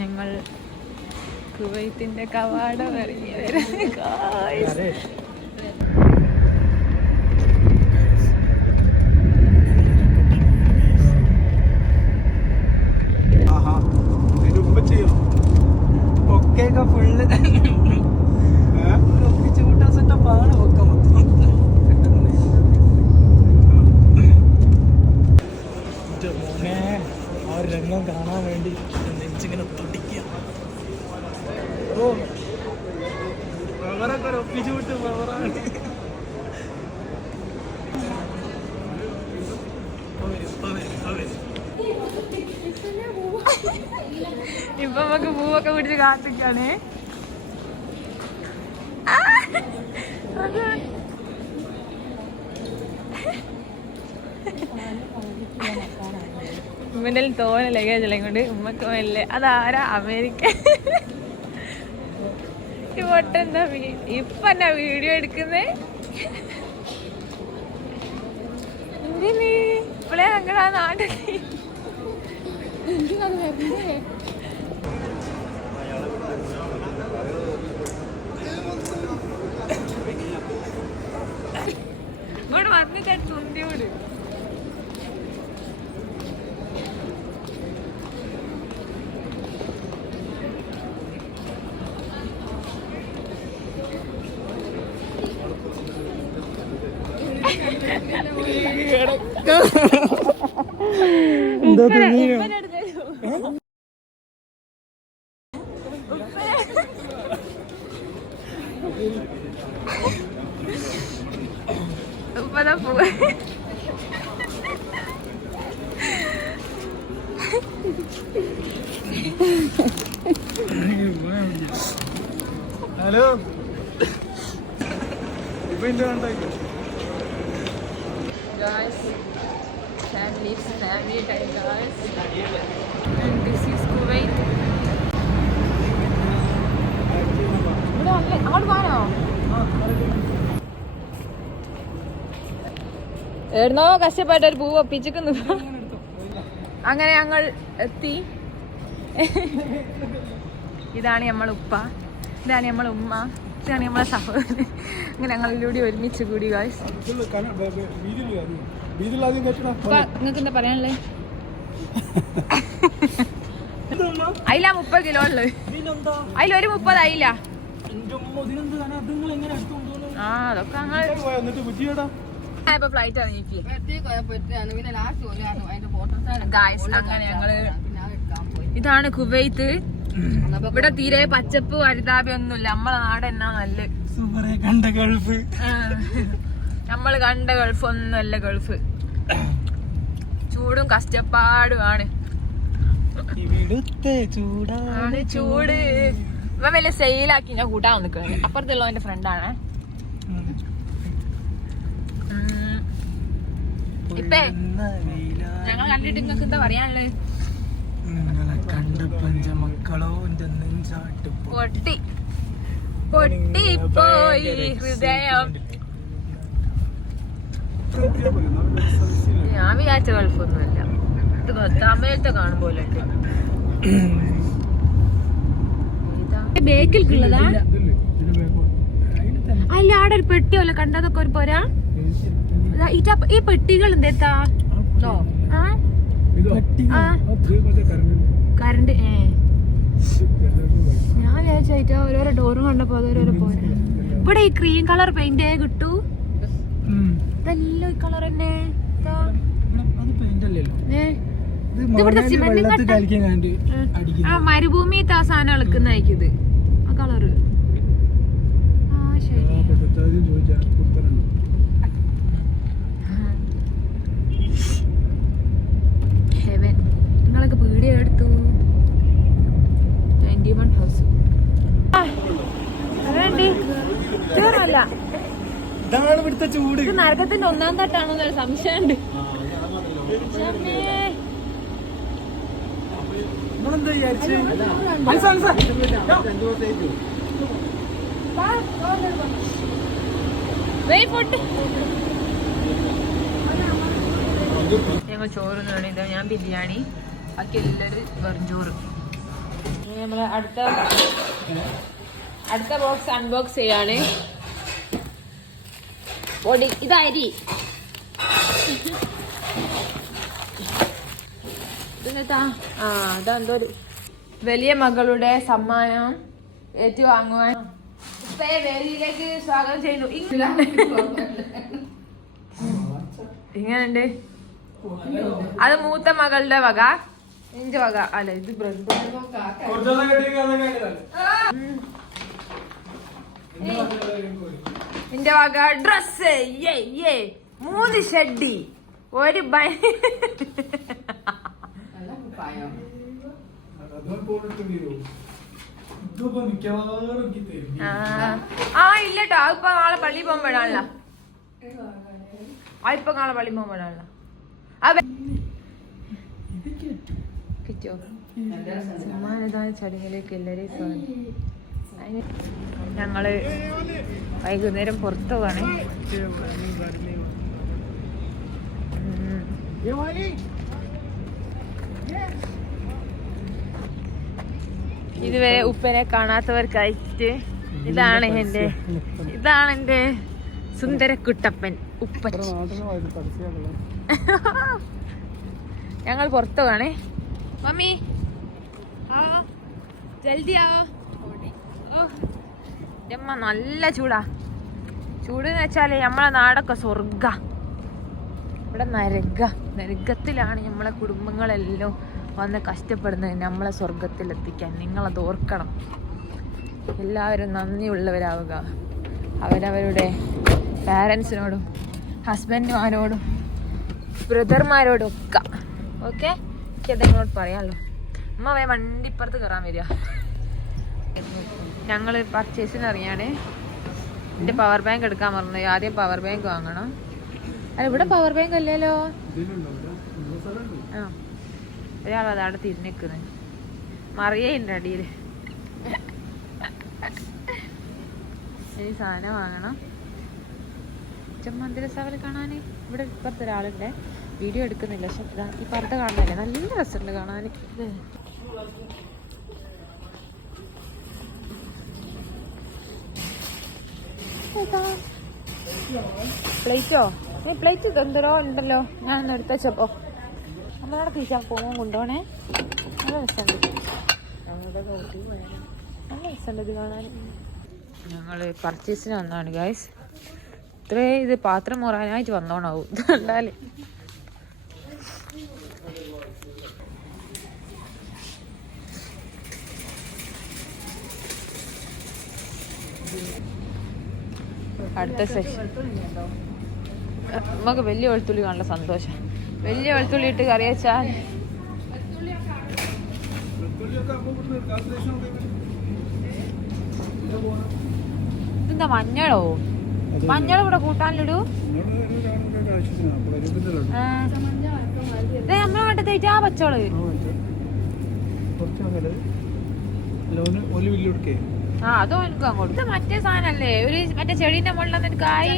ഞങ്ങൾ കുവൈത്തിന്റെ കവാടം ഇറങ്ങി വരുന്നു. ഫുള്ള് ചൂട്ടാ സെറ്റപ്പാണ് ഒക്കെ മൊത്തം. മോനെ ആ ഒരു രംഗം കാണാൻ വേണ്ടി നെഞ്ചിങ്ങനെ തുടിക്കുക. ഓ പവറൊക്കെ ഒരു ഒപ്പിച്ചു വിട്ട് പവറാണ്. ഇപ്പൊ നമുക്ക് പൂവൊക്കെ പിടിച്ച് കാത്തിക്കാണ്. ഉമ്മൻ്റെ തോന ലഗേജെല്ലാം കൊണ്ട് ഉമ്മക്ക് മേലെ അതാരാ അമേരിക്ക. ഇവട്ടെന്താ ഇപ്പൊ എന്നാ വീഡിയോ എടുക്കുന്നേ? എന്തിന് ഇപ്പളേ ഞങ്ങളാ നാട്ടിൽ ഇങ്ങോട്ട് വന്നിട്ട് തുണ്ടിയോട് ഉപ്പതാ പോവാ. ഹലോ ഇപ്പൊ എന്റെ കണ്ടായിക്കോ. Guys, family time, guys. And this is Kuwait. അങ്ങോട്ട് പോകാനോ? എവിടുന്നോ കഷ്ടപ്പെട്ട ഒരു പൂവ് ഒപ്പിച്ചിക്കുന്നു. അങ്ങനെ ഞങ്ങൾ എത്തി. ഇതാണ് നമ്മളെ ഉപ്പ, ഇതാണ് നമ്മളെ ഉമ്മ, ഇതാണ് നമ്മളെ സഹോദരൻ. അങ്ങനെ ഞങ്ങളിലൂടെ ഒരുമിച്ച് കൂടി. ഗായ്സ് നിങ്ങൾക്ക് എന്താ പറയാനുള്ളത്? അയില 30 കിലോ ഉള്ളത്, അതിലൊരു 30 അയില. ആ അതൊക്കെ ഞങ്ങൾ ഫ്ലൈറ്റ് ഇറങ്ങിയിട്ട് ഗായ്സ്. അങ്ങനെ ഞങ്ങള് ഇതാണ് കുവൈത്ത്. ഇവിടെ തീരെ പച്ചപ്പ് ഹരിതാപി ഒന്നുമില്ല. നമ്മളെ നാട് എന്നാ നല്ല ഗൾഫ്. നമ്മള് കണ്ട ഗൾഫ് ഒന്നുമല്ല. ഗൾഫ് ചൂടും കഷ്ടപ്പാടുമാണ്. ചൂടാണ് ചൂട്. ഇവ വലിയ സെയിലാക്കി ഞാൻ കൂട്ടാൻ നിൽക്കുന്നത്. അപ്പുറത്തുള്ള എന്റെ ഫ്രണ്ടാണ്. ഇപ്പേ ഞങ്ങൾ കണ്ടിട്ട് നിങ്ങൾക്ക് എന്താ പറയാനുള്ളത്? പൊട്ടി പൊട്ടിപ്പോയി ഹൃദയം. ഞാൻ വിചാരിച്ച ഗൾഫൊന്നുമല്ല. ഇത് തമിഴത്തെ കാണുമ്പോലൊക്കെ ബേക്കിൽക്കുള്ളതാ. അല്ല ആടെ ഒരു പെട്ടിയല്ല കണ്ടതൊക്കെ ഒരു പോരാ. ഈ പെട്ടികൾ എന്തേത്താ കറണ്ട്? ഞാൻ വിചാരിച്ചായിട്ട് ഓരോരോ ഡോറും കണ്ടപ്പോ അതോരോരോ പോരാ. ഇവിടെ ഈ ക്രീം കളർ പെയിന്റ് കിട്ടൂ. ഇതെല്ലാം ഈ കളർ തന്നെ. മരുഭൂമി ആ സാധനം ഇളക്കുന്നതായിരിക്കും ഇത്. ആ കളറ്. ആ ശരി. ഹെവൻ. നിങ്ങളൊക്കെ വീഡിയോ എടുത്തു. 21 ഹൗസ്. അല്ല ഇത് നരകത്തിന്റെ 1-ാം തട്ടാണെന്നൊരു സംശയമുണ്ട്. ഞങ്ങൾ ചോറ് ഇതാ ഞാൻ ബിരിയാണി, ബാക്കി എല്ലാവരും വെറും ചോറ്. നമ്മൾ അടുത്ത ബോക്സ് അൺബോക്സ് ചെയ്യാണ്. ഇത് അരി അതെന്തോ വലിയ മകളുടെ സമ്മാനം ഏറ്റുവാങ്ങുവാൻ വേദിയിലേക്ക് സ്വാഗതം ചെയ്യുന്നു. ഇങ്ങനുണ്ട്. അത് മൂത്ത മകളുടെ വക, ഇഞ്ച വക അല്ല, ഇത് ബ്രെഡ്. എന്റെ വക ഡ്രസ് 3 ഷഡ്ഡി, ഒരു ഇല്ലട്ടോ. ഇപ്പൊ നാളെ പള്ളി പോകുമ്പോഴാണല്ലോ. ഇപ്പൊ നാളെ പള്ളി പോകുമ്പോഴാണല്ലോ. കിറ്റോ സമ്മാനദാന ചടങ്ങിലേക്ക് എല്ലാരെയും ഞങ്ങള് വൈകുന്നേരം പുറത്തു പോവാണ്. ഇതുവരെ ഉപ്പനെ കാണാത്തവർക്കായിട്ട് ഇതാണ് എന്റെ സുന്ദരക്കുട്ടപ്പൻ ഉപ്പൻ. ഞങ്ങൾ പുറത്തു പോവാണേ. മമ്മി ജൽദി ആവോ. അമ്മ നല്ല ചൂടാ. ചൂട് എന്ന് വെച്ചാല് നമ്മളെ നാടൊക്കെ സ്വർഗ. ഇവിടെ നരകത്തിലാണ് നമ്മളെ കുടുംബങ്ങളെല്ലാം വന്ന് കഷ്ടപ്പെടുന്നത് നമ്മളെ സ്വർഗത്തിലെത്തിക്കാൻ. നിങ്ങളത് ഓർക്കണം. എല്ലാവരും നന്ദിയുള്ളവരാവുക. അവരവരുടെ പാരൻസിനോടും ഹസ്ബൻഡുമാരോടും ബ്രദർമാരോടും ഒക്കെ. ഓക്കെ, എനിക്കത് നിങ്ങളോട് പറയാമല്ലോ. അമ്മ വണ്ടിപ്പുറത്ത് കയറാൻ വരിക. ഞങ്ങൾ പർച്ചേസിന് അറിയാണ്. എൻ്റെ പവർ ബാങ്ക് എടുക്കാൻ പറഞ്ഞു. ആദ്യം പവർ ബാങ്ക് വാങ്ങണം. അല്ല, ഇവിടെ പവർ ബാങ്ക് അല്ലല്ലോ. ആ, ഒരാളത് അവിടെ തിരിഞ്ഞിക്കുന്നത് മറിയുണ്ട് അടിയിൽ. ഇനി സാധനം വാങ്ങണം. മന്ദിരസഭയിൽ കാണാൻ ഇവിടെ ഇപ്പുറത്തെ ഒരാളുണ്ട്. വീഡിയോ എടുക്കുന്നില്ല, പക്ഷെ ഈ പർദ്ദ കാണുന്നില്ലേ, നല്ല രസമുണ്ട് കാണാൻ. പ്ലേറ്റോ പ്ലേറ്റ് എന്തോ ഉണ്ടല്ലോ. ഞാൻ ഒന്ന് എടുത്തപ്പോ നമ്മളവിടെ തിരിച്ചാൽ പോകുമ്പോൾ കൊണ്ടുപോണേ. നല്ല രസമുണ്ട്, നല്ല രസമുണ്ട് ഇത് കാണാൻ. ഞങ്ങൾ പർച്ചേസിന് വന്നതാണ് ഗൈസ്. ഇത്രയും ഇത് പാത്രം മുറാനായിട്ട് വന്നോണാവും ഇത് കണ്ടാല്. അടുത്ത സെക്ഷൻ നമുക്ക് വലിയ വെളുത്തുള്ളി കാണുന്ന സന്തോഷം. വലിയ വെളുത്തുള്ളി ഇട്ട് കറി വെച്ചാൽ ഇതെന്താ മഞ്ഞളോ? മഞ്ഞൾ ഇവിടെ കൂട്ടാനിലിടൂ. നമ്മളെ വേണ്ടത്തേറ്റ് ആ പച്ചോള് അതും എനിക്ക് അങ്ങോട്ട്. ഇത് മറ്റേ സാധനല്ലേ, ഒരു മറ്റേ ചെടീന്റെ മുകളിൽ കായ്